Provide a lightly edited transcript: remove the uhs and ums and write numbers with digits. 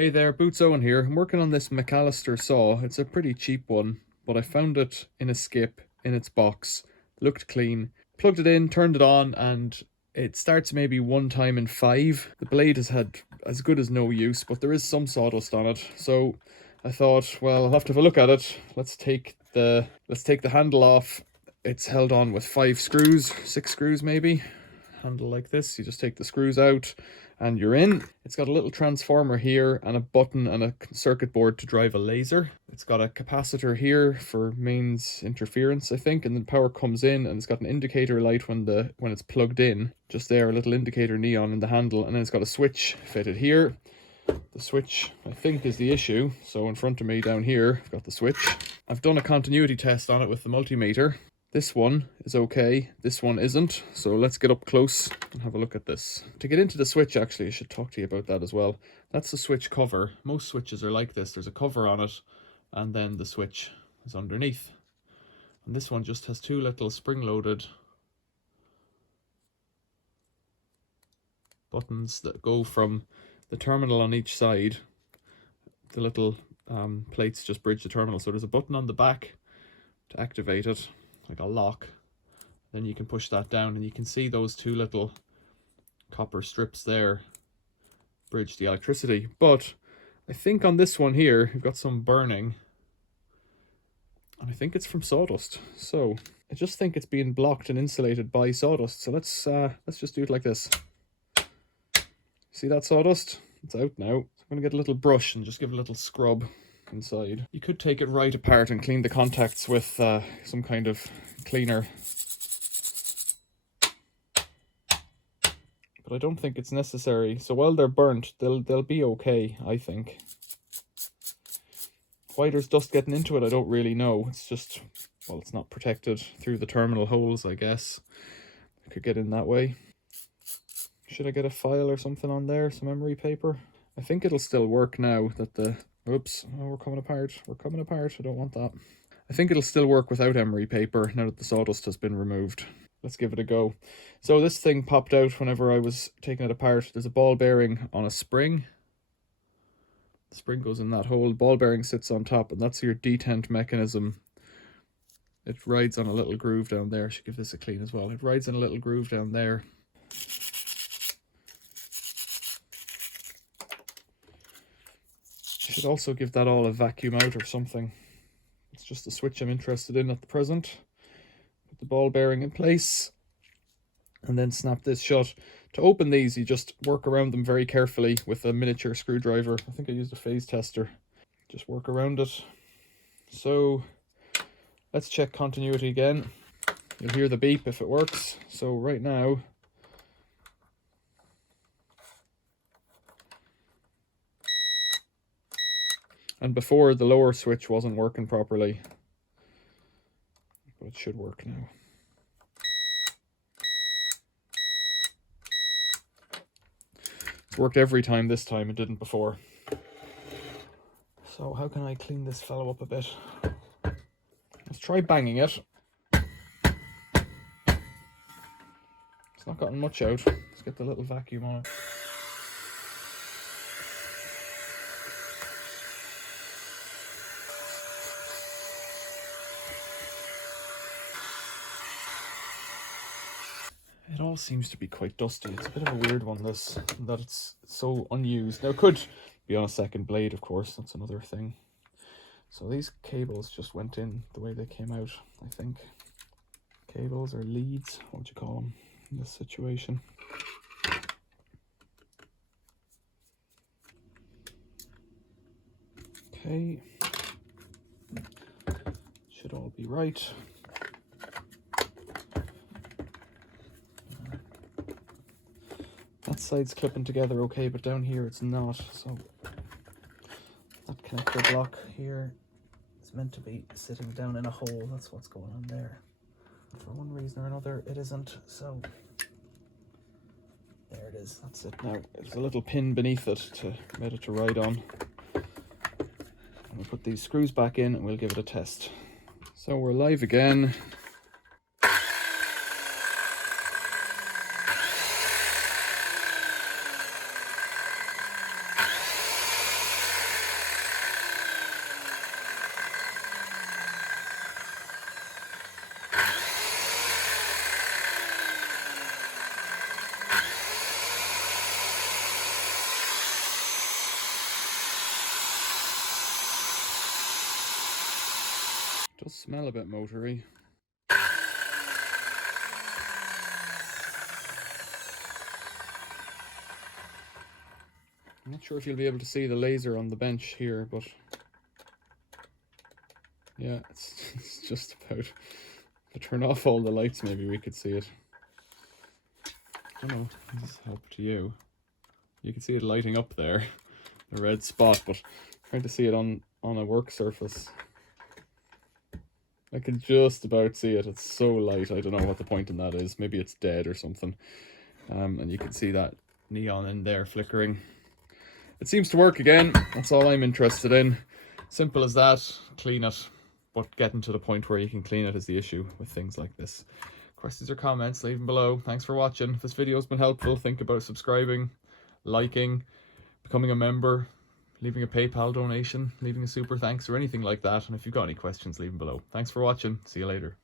Hey there, Boots Owen here. I'm working on this Mac Allister saw. It's a pretty cheap one, but I found it in a skip in its box. Looked clean. Plugged it in, turned it on, and it starts maybe one time in 5. The blade has had as good as no use, but there is some sawdust on it. So I thought, well, I'll have to have a look at it. Let's take the handle off. It's held on with 5 screws, 6 screws maybe. Handle like this. You just take the screws out and you're in. It's got a little transformer here and a button and a circuit board to drive a laser. It's got a capacitor here for mains interference, I think, and then power comes in, and it's got an indicator light when it's plugged in. Just there, a little indicator neon in the handle, and then it's got a switch fitted here. The switch, I think, is the issue. So in front of me down here, I've got the switch. I've done a continuity test on it with the multimeter. This one is okay, this one isn't, so let's get up close and have a look at this. To get into the switch, actually, I should talk to you about that as well. That's the switch cover. Most switches are like this. There's a cover on it, and then the switch is underneath. And this one just has 2 little spring-loaded buttons that go from the terminal on each side. The little plates just bridge the terminal, so there's a button on the back to activate it, like a lock. Then you can push that down and you can see those 2 little copper strips there bridge the electricity. But I think on this one here you've got some burning, and I think it's from sawdust. So I just think it's being blocked and insulated by sawdust. So let's just do it like this. See that sawdust? It's out now. So I'm gonna get a little brush and just give it a little scrub inside. You could take it right apart and clean the contacts with some kind of cleaner, but I don't think it's necessary. So while they're burnt, they'll be okay, I think. Why there's dust getting into it, I don't really know. It's just, well, it's not protected through the terminal holes, I guess. I could get in that way. Should I get a file or something on there, some emery paper? I think it'll still work now that the oops, oh, we're coming apart. We're coming apart. I don't want that. I think it'll still work without emery paper now that the sawdust has been removed. Let's give it a go. So this thing popped out whenever I was taking it apart. There's a ball bearing on a spring. The spring goes in that hole. The ball bearing sits on top, and that's your detent mechanism. It rides on a little groove down there. I should give this a clean as well. It rides in a little groove down there. Should also give that all a vacuum out or something. It's just the switch I'm interested in at the present. Put the ball bearing in place and then snap this shut. To open these, you just work around them very carefully with a miniature screwdriver. I think I used a phase tester. Just work around it. So let's check continuity again. You'll hear the beep if it works. So right now, and before, the lower switch wasn't working properly, but it should work now. It's worked every time this time, it didn't before. So how can I clean this fellow up a bit? Let's try banging it. It's not gotten much out. Let's get the little vacuum on it. It all seems to be quite dusty. It's a bit of a weird one, this, that it's so unused. Now, it could be on a second blade, of course. That's another thing. So these cables just went in the way they came out, I think. Cables or leads, what would you call them in this situation? Okay. Should all be right. That side's clipping together okay, but down here it's not. So that connector block here is meant to be sitting down in a hole. That's what's going on there. For one reason or another, it isn't. So there it is. That's it now. There's a little pin beneath it to get it to ride on. And we'll put these screws back in and we'll give it a test. So we're live again. Does smell a bit motory. I'm not sure if you'll be able to see the laser on the bench here, but yeah, it's just about to turn off all the lights. Maybe we could see it. I don't know, this is help to you. You can see it lighting up there, the red spot, but trying to see it on a work surface. I can just about see it. It's so light. I don't know what the point in that is. Maybe it's dead or something. And you can see that neon in there flickering. It seems to work again. That's all I'm interested in. Simple as that. Clean it. But getting to the point where you can clean it is the issue with things like this. Questions or comments, leave them below. Thanks for watching. If this video's been helpful, think about subscribing, liking, becoming a member, leaving a PayPal donation, leaving a super thanks or anything like that. And if you've got any questions, leave them below. Thanks for watching. See you later.